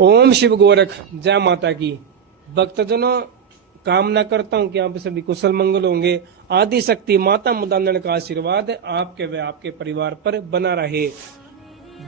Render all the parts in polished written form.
ओम शिव गोरख जय माता की। भक्तजनों, कामना करता हूं कि आप सभी कुशल मंगल होंगे। आदि शक्ति माता मुदानन का आशीर्वाद आपके व आपके परिवार पर बना रहे।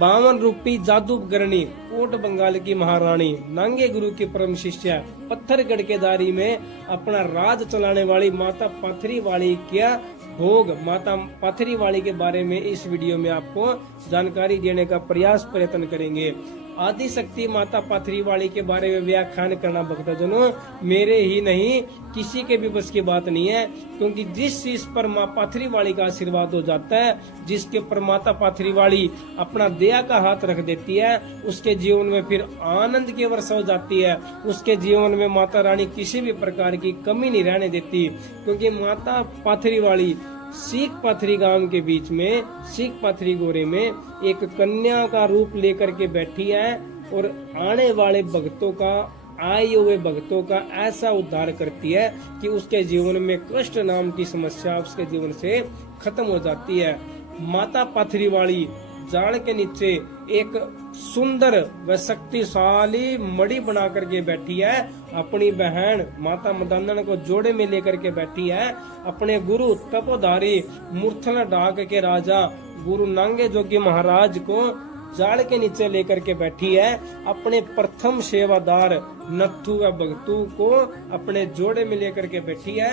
52 रूपी जादूगरनी, कोट बंगाल की महारानी, नांगे गुरु की परम शिष्या, पत्थरगढ़ के दारी में अपना राज चलाने वाली माता पाथरी वाली क्या भोग माता पाथरी वाली के बारे में इस वीडियो में आपको जानकारी देने का प्रयत्न करेंगे। आदि शक्ति माता पाथरी वाली के बारे में व्याख्यान करना भक्तजनों मेरे ही नहीं किसी के भी बस की बात नहीं है, क्योंकि जिस चीज पर माँ पाथरी वाली का आशीर्वाद हो जाता है, जिसके ऊपर माता पाथरी वाली अपना दया का हाथ रख देती है, उसके जीवन में फिर आनंद की वर्षा हो जाती है। उसके जीवन में माता रानी किसी भी प्रकार की कमी नहीं रहने देती, क्योंकि माता पाथरी वाली सीख पाथरी गांव के बीच में सीख पाथरी गोरे में एक कन्या का रूप लेकर के बैठी है और आने वाले भक्तों का, आए हुए भक्तों का ऐसा उद्धार करती है कि उसके जीवन में कष्ट नाम की समस्या उसके जीवन से खत्म हो जाती है। माता पाथरी वाली जाड़ के नीचे एक सुंदर व शक्तिशाली मड़ी बना करके बैठी है। अपनी बहन माता मदानन को जोड़े में लेकर के बैठी है। अपने गुरु तपोधारी मूर्थल डाक के राजा गुरु नांगे जोगी महाराज को जाड़ के नीचे लेकर के बैठी है। अपने प्रथम सेवादार नत्थु व भगतू को अपने जोड़े में लेकर के बैठी है,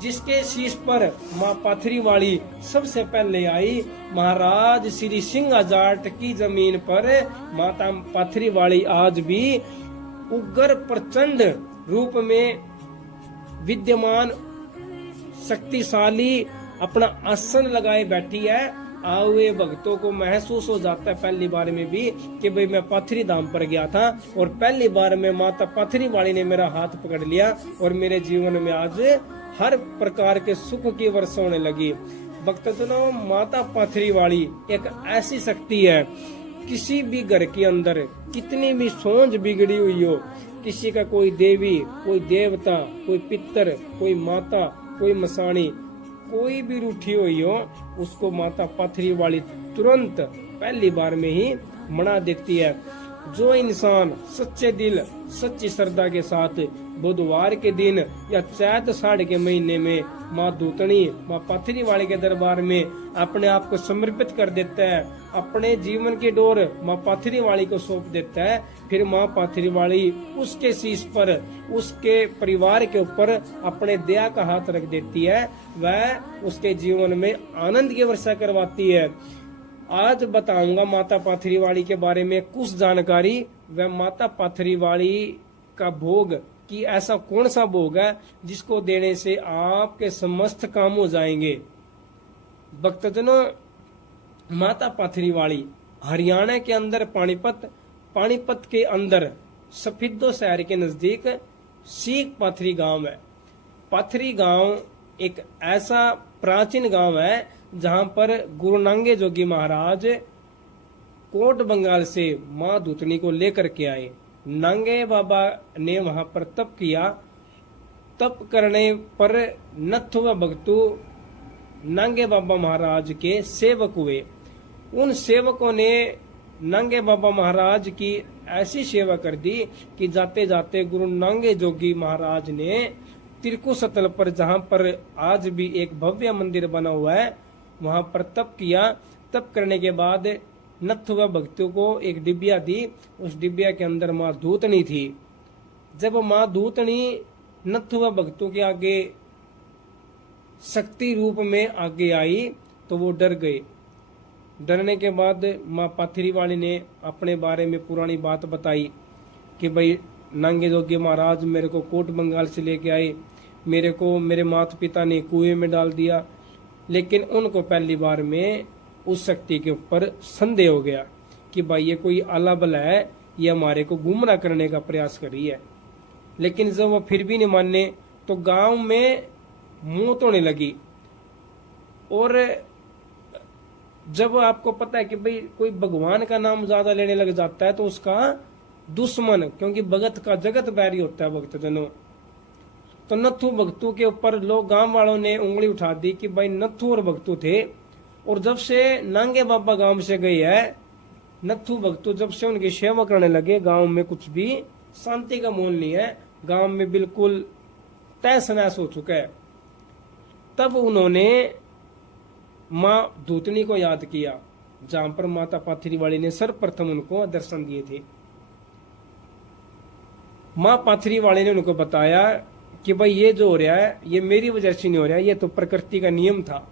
जिसके शीश पर माँ पाथरी वाली सबसे पहले आई। महाराज श्री सिंह जाट की जमीन पर माता पाथरी वाली आज भी उग्र प्रचंड रूप में विद्यमान शक्तिशाली अपना आसन लगाए बैठी है। आए भक्तों को महसूस हो जाता है पहली बार में भी कि भाई मैं पाथरी धाम पर गया था और पहली बार में माता पाथरी वाली ने मेरा हाथ पकड़ लिया और मेरे जीवन में आज हर प्रकार के सुख की वर्षा होने लगी। भक्तजनों, माता पाथरी वाली एक ऐसी शक्ति है, किसी भी घर के अंदर कितनी भी सोच बिगड़ी हुई हो, किसी का कोई देवी, कोई देवता, कोई पितर, कोई माता, कोई मसाणी, कोई भी रूठी हुई हो, उसको माता पाथरी वाली तुरंत पहली बार में ही मना देती है। जो इंसान सच्चे दिल सच्ची श्रद्धा के साथ बुधवार के दिन या चैत साढ़ के महीने में माँ दूतनी माँ पाथरी वाले के दरबार में अपने आप को समर्पित कर देता है, अपने जीवन की डोर माँ पाथरी वाली को सौंप देता है, फिर माँ पाथरी वाली उसके शीश पर, उसके परिवार के ऊपर अपने दया का हाथ रख देती है, वह उसके जीवन में आनंद की वर्षा करवाती है। आज बताऊंगा माता पाथरी वाली के बारे में कुछ जानकारी व माता पाथरी वाली का भोग कि ऐसा कौन सा भोग है जिसको देने से आपके समस्त काम हो जाएंगे। भक्तजनों, माता पाथरी वाली हरियाणा के अंदर पानीपत के अंदर सफिद्दो शहर के नजदीक सीख पाथरी गांव है। पाथरी गांव एक ऐसा प्राचीन गांव है जहां पर गुरु नांगे जोगी महाराज कोट बंगाल से माँ दूतनी को लेकर के आए। नांगे बाबा ने वहां पर तप किया। तप करने पर नत्थु व भगतू नांगे बाबा महाराज के सेवक हुए। उन सेवकों ने नांगे बाबा महाराज की ऐसी सेवा कर दी कि जाते जाते गुरु नांगे जोगी महाराज ने तिरकु सतल पर, जहां पर आज भी एक भव्य मंदिर बना हुआ है, वहां पर तप किया। तप करने के बाद नत्थु व भक्तों को एक डिबिया दी। उस डिबिया के अंदर माँ दूतनी थी। जब माँ दूतनी नत्थु व भक्तों के आगे शक्ति रूप में आगे आई तो वो डर गए। डरने के बाद माँ पाथरी वाली ने अपने बारे में पुरानी बात बताई कि भाई नांगे जोगी महाराज मेरे को कोट बंगाल से लेके आए, मेरे को मेरे माता पिता ने कुएं में डाल दिया, लेकिन उनको पहली बार में उस शक्ति के ऊपर संदेह हो गया कि भाई ये कोई आला बला है, ये हमारे को गुमराह करने का प्रयास कर रही है। लेकिन जब वो फिर भी नहीं माने तो गांव में मौत होने लगी। और जब आपको पता है कि भाई कोई भगवान का नाम ज्यादा लेने लग जाता है तो उसका दुश्मन, क्योंकि भगत का जगत बैरी होता है भक्तजनों, तो नत्थु भगतू के ऊपर लोग गांव वालों ने उंगली उठा दी कि भाई नत्थु और भगतू थे। और जब से नांगे बाबा गांव से गए है, नत्थू भगतू जब से उनकी सेवा करने लगे, गांव में कुछ भी शांति का माहौल नहीं है, गांव में बिल्कुल तहस नहस हो चुका है। तब उन्होंने माँ दूतनी को याद किया, जहां पर माता पाथरीवाली ने सर्वप्रथम उनको दर्शन दिए थे। माँ पाथरीवाली ने उनको बताया कि भाई ये जो हो रहा है ये मेरी वजह से नहीं हो रहा है, ये तो प्रकृति का नियम था,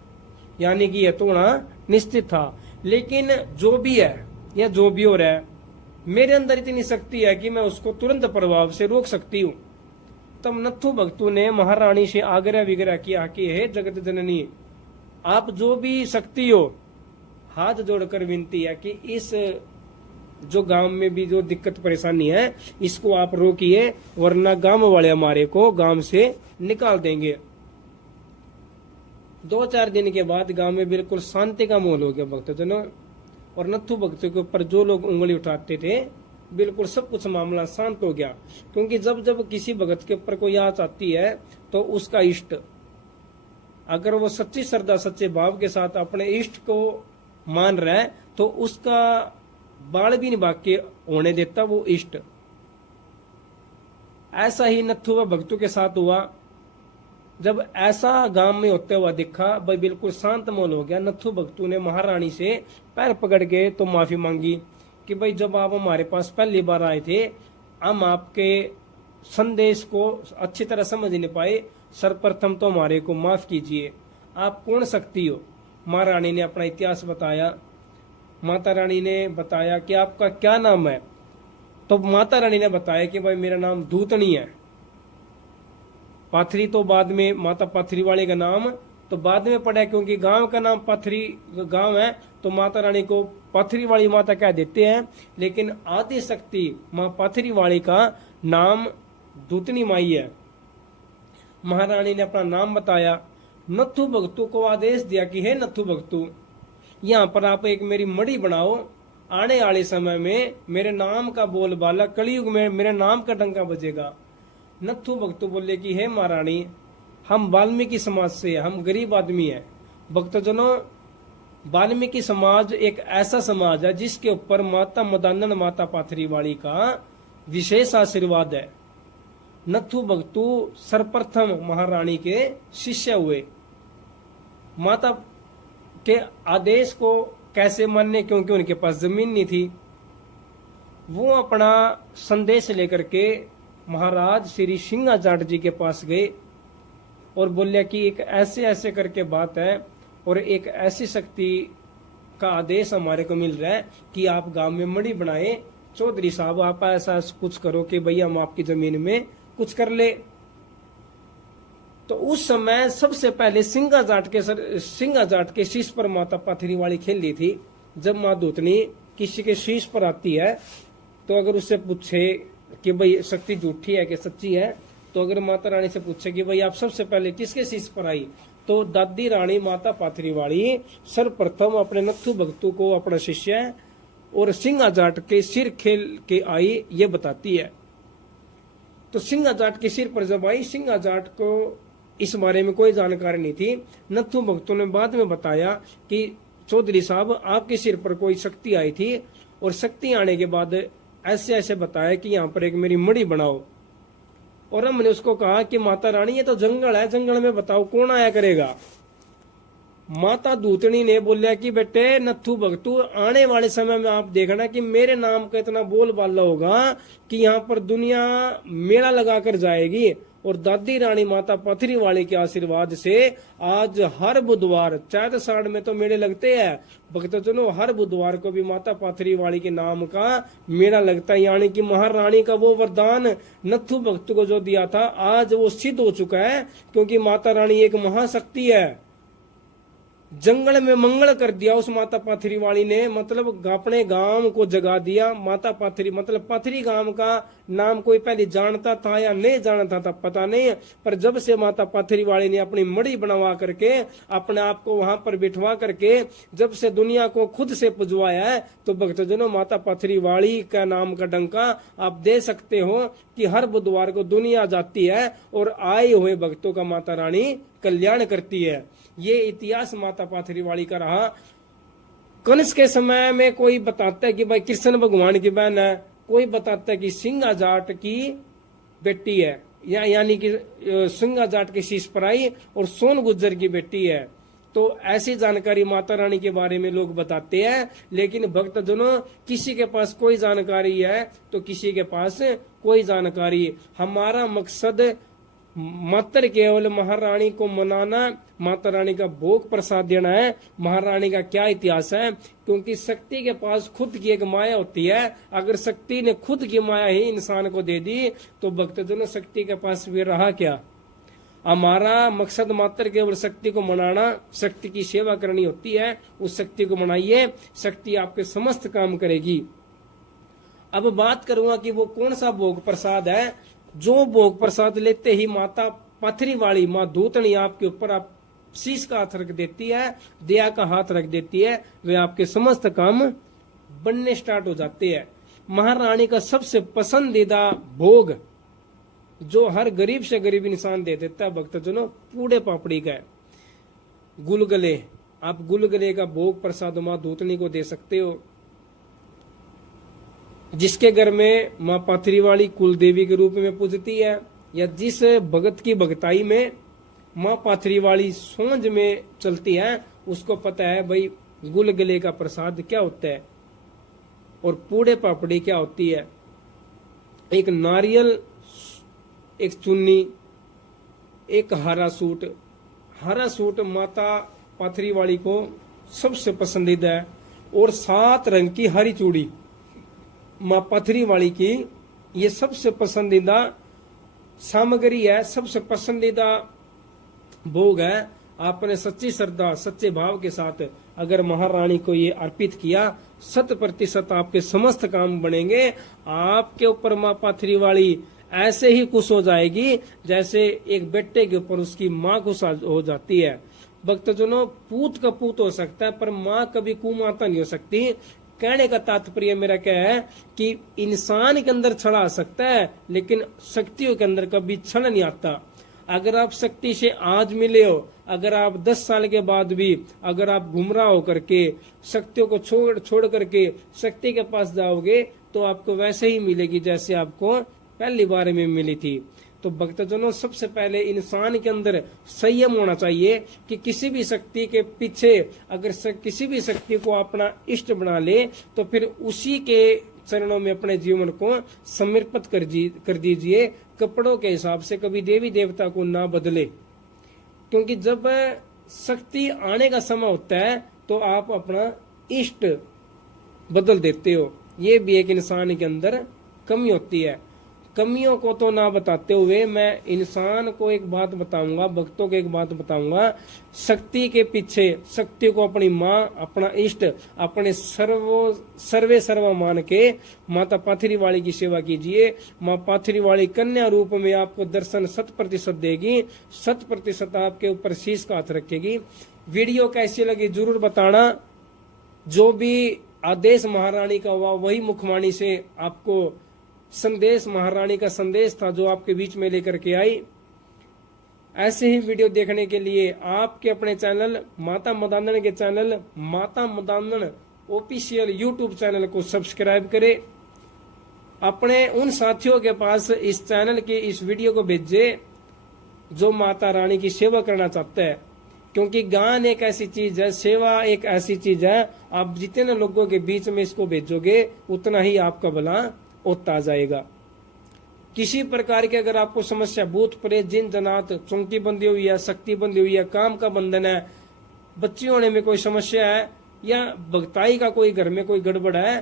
यानी कि यह तो होना निश्चित था। लेकिन जो भी है या जो भी हो रहा है, मेरे अंदर इतनी शक्ति है कि मैं उसको तुरंत प्रभाव से रोक सकती हूँ। तब नत्थू भगतू ने महारानी से आग्रह विग्रह किया कि हे जगत जननी, आप जो भी शक्ति हो, हाथ जोड़कर विनती है कि इस जो गांव में भी जो दिक्कत परेशानी है इसको आप रोकिए, वरना गांव वाले हमारे को गांव से निकाल देंगे। 2-4 दिन के बाद गांव में बिल्कुल शांति का माहौल हो गया भक्तजनों। और नत्थू भक्त के ऊपर जो लोग उंगली उठाते थे, बिल्कुल सब कुछ मामला शांत हो गया। क्योंकि जब जब किसी भगत के ऊपर कोई आँच आती है तो उसका इष्ट, अगर वो सच्ची श्रद्धा सच्चे भाव के साथ अपने इष्ट को मान रहा है तो उसका बाल भी नहीं भाग के होने देता वो इष्ट। ऐसा ही नत्थू व भक्तों के साथ हुआ। जब ऐसा गांव में होते हुआ दिखा, भाई बिल्कुल शांत माहौल हो गया। नत्थू भगतू ने महारानी से पैर पकड़ के तो माफी मांगी कि भाई जब आप हमारे पास पहली बार आए थे, हम आपके संदेश को अच्छी तरह समझ नहीं पाए, सर्वप्रथम तो हमारे को माफ कीजिए। आप कौन शक्ति हो? महारानी ने अपना इतिहास बताया। माता रानी ने बताया कि आपका क्या नाम है? तो माता रानी ने बताया कि भाई मेरा नाम दूतनी है। पाथरी तो बाद में, माता पाथरीवाली का नाम तो बाद में पड़ा, क्योंकि गांव का नाम पाथरी गांव है तो माता रानी को पाथरीवाली माता कह देते हैं। लेकिन आदि शक्ति माँ पाथरीवाली का नाम दूतनी माई है। महारानी ने अपना नाम बताया। नत्थू भगतू को आदेश दिया कि हे नत्थू भगतू, यहाँ पर आप एक मेरी मड़ी बनाओ। आने वाले समय में मेरे नाम का बोलबाला, कलयुग में मेरे नाम का डंका बजेगा। नत्थू भगतू बोले कि हे महारानी, हम वाल्मीकि समाज से, हम गरीब आदमी है। भक्तजनों, वाल्मीकि समाज एक ऐसा समाज है जिसके ऊपर माता मदानन माता पाथरीवाली का विशेष आशीर्वाद है। नत्थू भगतू सर्वप्रथम महारानी के शिष्य हुए। माता के आदेश को कैसे मानने, क्योंकि उनके पास जमीन नहीं थी। वो अपना संदेश लेकर के महाराज श्री सिंगा जाट जी के पास गए और बोले कि एक ऐसे ऐसे करके बात है और एक ऐसी शक्ति का आदेश हमारे को मिल रहा है कि आप गांव में मड़ी बनाए। चौधरी साहब आप ऐसा कुछ करो कि भैया हम आपकी जमीन में कुछ कर ले। तो उस समय सबसे पहले सिंगा जाट के शीश पर माता पाथरीवाली खेल ली थी। जब माँ दूतनी किसी के शीश पर आती है तो अगर उससे पूछे कि भाई शक्ति झूठी है कि सच्ची है, तो अगर माता रानी से पूछे कि भाई आप सबसे पहले किसके शीश पर आई, तो दादी रानी माता पाथरीवाली सर्वप्रथम अपने नत्थू भगतू को अपना शिष्य और सिंगा जाट के सिर खेल के आई, ये बताती है। तो सिंगा जाट के सिर पर जब आई, सिंगा जाट को इस बारे में कोई जानकारी नहीं थी। नत्थू भगतू ने बाद में बताया कि चौधरी साहब आपके सिर पर कोई शक्ति आई थी और शक्ति आने के बाद ऐसे ऐसे बताया कि यहाँ पर एक मेरी मड़ी बनाओ। और हमने उसको कहा कि माता रानी ये तो जंगल है, जंगल में बताओ कौन आया करेगा। माता दूतनी ने बोलिया कि बेटे नत्थू भगतू, आने वाले समय में आप देखना कि मेरे नाम का इतना बोलबाला होगा कि यहाँ पर दुनिया मेला लगा कर जाएगी। और दादी रानी माता पाथरीवाली के आशीर्वाद से आज हर बुधवार, चैत साढ़ में तो मेले लगते हैं भक्तजनों, हर बुधवार को भी माता पाथरीवाली के नाम का मेला लगता है। यानी कि महारानी का वो वरदान नत्थू भक्त को जो दिया था आज वो सिद्ध हो चुका है, क्योंकि माता रानी एक महाशक्ति है। जंगल में मंगल कर दिया उस माता पाथरीवाली ने, मतलब अपने गांव को जगा दिया। माता पाथरी मतलब पाथरी गांव का नाम कोई पहले जानता था या नहीं जानता था पता नहीं, पर जब से माता पाथरीवाली ने अपनी मड़ी बनवा करके अपने आप को वहां पर बिठवा करके जब से दुनिया को खुद से पुजवाया है, तो भक्तजनों माता पाथरीवाली का नाम का डंका आप दे सकते हो कि हर बुधवार को दुनिया जाती है और आए हुए भक्तों का माता रानी कल्याण करती है। ये इतिहास माता पाथरीवाली का रहा। कंस के समय में कोई बताता है कि भाई कृष्ण भगवान की बहन है, कोई बताता है कि सिंगा जाट की बेटी है, या यानी कि सिंगा जाट की शीशपराई और सोन गुज्जर की बेटी है। तो ऐसी जानकारी माता रानी के बारे में लोग बताते हैं, लेकिन भक्तजनों किसी के पास कोई जानकारी है तो किसी के पास कोई जानकारी। हमारा मकसद मात्र केवल महारानी को मनाना, माता रानी का भोग प्रसाद देना है। महारानी का क्या इतिहास है, क्योंकि शक्ति के पास खुद की एक माया होती है। अगर शक्ति ने खुद की माया ही इंसान को दे दी तो भक्तजनों शक्ति के पास भी रहा क्या। हमारा मकसद मात्र केवल शक्ति को मनाना, शक्ति की सेवा करनी होती है। उस शक्ति को मनाइए, शक्ति आपके समस्त काम करेगी। अब बात करूंगा कि वो कौन सा भोग प्रसाद है। जो भोग प्रसाद लेते ही माता पथरी वाली माँ दूतनी आपके ऊपर आप शीश का हाथ रख देती है, दया का हाथ रख देती है, वे आपके समस्त काम बनने स्टार्ट हो जाते हैं। महारानी का सबसे पसंदीदा भोग जो हर गरीब से गरीब इंसान दे देता है भक्तजनों, पूड़े पापड़ी का है। गुलगले, आप गुलगले का भोग प्रसाद माँ दूतनी को दे सकते हो। जिसके घर में माँ पाथरी वाली कुल देवी के रूप में पूजती है, या जिस भगत की भगताई में माँ पाथरी वाली सोंझ में चलती है, उसको पता है भाई गुलगले का प्रसाद क्या होता है और पूड़े पापड़ी क्या होती है। एक नारियल, एक चुन्नी, एक हरा सूट। हरा सूट माता पाथरी वाली को सबसे पसंदीदा है, और 7 रंग की हरी चूड़ी माँ पाथरी वाली की ये सबसे पसंदीदा सामग्री है, सबसे पसंदीदा भोग है। आपने सच्ची श्रद्धा सच्चे भाव के साथ अगर महारानी को ये अर्पित किया, 100% आपके समस्त काम बनेंगे। आपके ऊपर माँ पाथरी वाली ऐसे ही खुश हो जाएगी जैसे एक बेटे के ऊपर उसकी माँ खुश हो जाती है। भक्तजनों, पूत का पूत हो सकता है पर माँ कभी कुमाता नहीं हो सकती। कहने का तात्पर्य मेरा क्या है कि इंसान के अंदर छल आ सकता है, लेकिन शक्तियों के अंदर कभी छल नहीं आता। अगर आप शक्ति से आज मिले हो, अगर आप 10 साल के बाद भी अगर आप गुमराह होकर के शक्तियों को छोड़ करके शक्ति के पास जाओगे तो आपको वैसे ही मिलेगी जैसे आपको पहली बार में मिली थी। तो भक्तजनों, सबसे पहले इंसान के अंदर संयम होना चाहिए कि किसी भी शक्ति के पीछे अगर किसी भी शक्ति को अपना इष्ट बना ले तो फिर उसी के चरणों में अपने जीवन को समर्पित कर दीजिए। कपड़ों के हिसाब से कभी देवी देवता को ना बदले, क्योंकि जब शक्ति आने का समय होता है तो आप अपना इष्ट बदल देते हो। ये भी एक इंसान के अंदर कमी होती है। कमियों को तो ना बताते हुए मैं इंसान को एक बात बताऊंगा, भक्तों को एक बात बताऊंगा। शक्ति के पीछे शक्ति को अपनी माँ, अपना इष्ट, अपने सर्वे सर्व मान के माता पाथरी वाली की सेवा कीजिए। माँ पाथरी वाली कन्या रूप में आपको दर्शन 100% देगी, 100% आपके ऊपर शीश का हाथ रखेगी। वीडियो कैसी लगी जरूर बताना। जो भी आदेश महारानी का हुआ वही मुखवाणी से आपको संदेश, महारानी का संदेश था जो आपके बीच में लेकर के आई। ऐसे ही वीडियो देखने के लिए आपके अपने चैनल माता मदानन के चैनल माता मदानन ऑफिशियल यूट्यूब चैनल को सब्सक्राइब करें। अपने उन साथियों के पास इस चैनल के इस वीडियो को भेजे जो माता रानी की सेवा करना चाहते हैं, क्योंकि गान एक ऐसी चीज है, सेवा एक ऐसी चीज है, आप जितने लोगों के बीच में इसको भेजोगे उतना ही आपका भला होता जाएगा। किसी प्रकार की अगर आपको समस्या, भूत प्रेत जिन जनात, चौंकी बंदी हुई है, शक्ति बंदी हुई है, काम का बंधन है, बच्चे होने में कोई समस्या है, या भगताई का कोई घर में कोई गड़बड़ है,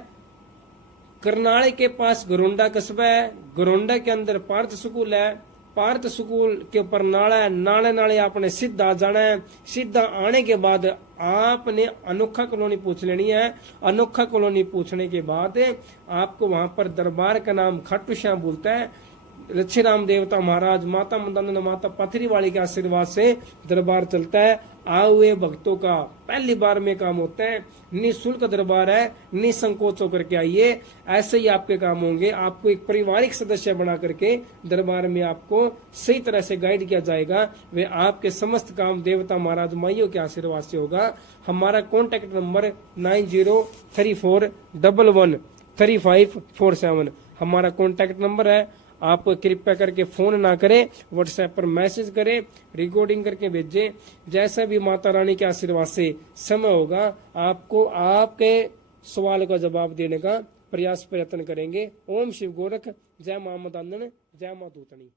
करनाल के पास घरोंडा कस्बा है, घरोंडा के अंदर पार्थ स्कूल है, पार्थ स्कूल के ऊपर नाला है, नाले आपने सीधा जाना है। सीधा आने के बाद आपने अनोखा कॉलोनी पूछ लेनी है। अनोखा कॉलोनी पूछने के बाद आपको वहां पर दरबार का नाम खाटू श्याम बोलता है। लच्छी राम देवता महाराज, माता मदन, माता पथरी वाली के आशीर्वाद से दरबार चलता है। आए हुए भक्तों का पहली बार में काम होता है। निःशुल्क दरबार है, निसंकोच होकर के आइए। ऐसे ही आपके काम होंगे। आपको एक पारिवारिक सदस्य बना करके दरबार में आपको सही तरह से गाइड किया जाएगा। वे आपके समस्त काम देवता महाराज माइयों के आशीर्वाद से होगा। हमारा कॉन्टैक्ट नंबर 9034113547 हमारा कॉन्टैक्ट नंबर है। आप कृपया करके फोन ना करें, व्हाट्सएप पर मैसेज करें, रिकॉर्डिंग करके भेजें। जैसा भी माता रानी के आशीर्वाद से समय होगा, आपको आपके सवाल का जवाब देने का प्रयास प्रयत्न करेंगे। ओम शिव गोरख, जय मां मदानन, जय मां दूतनी।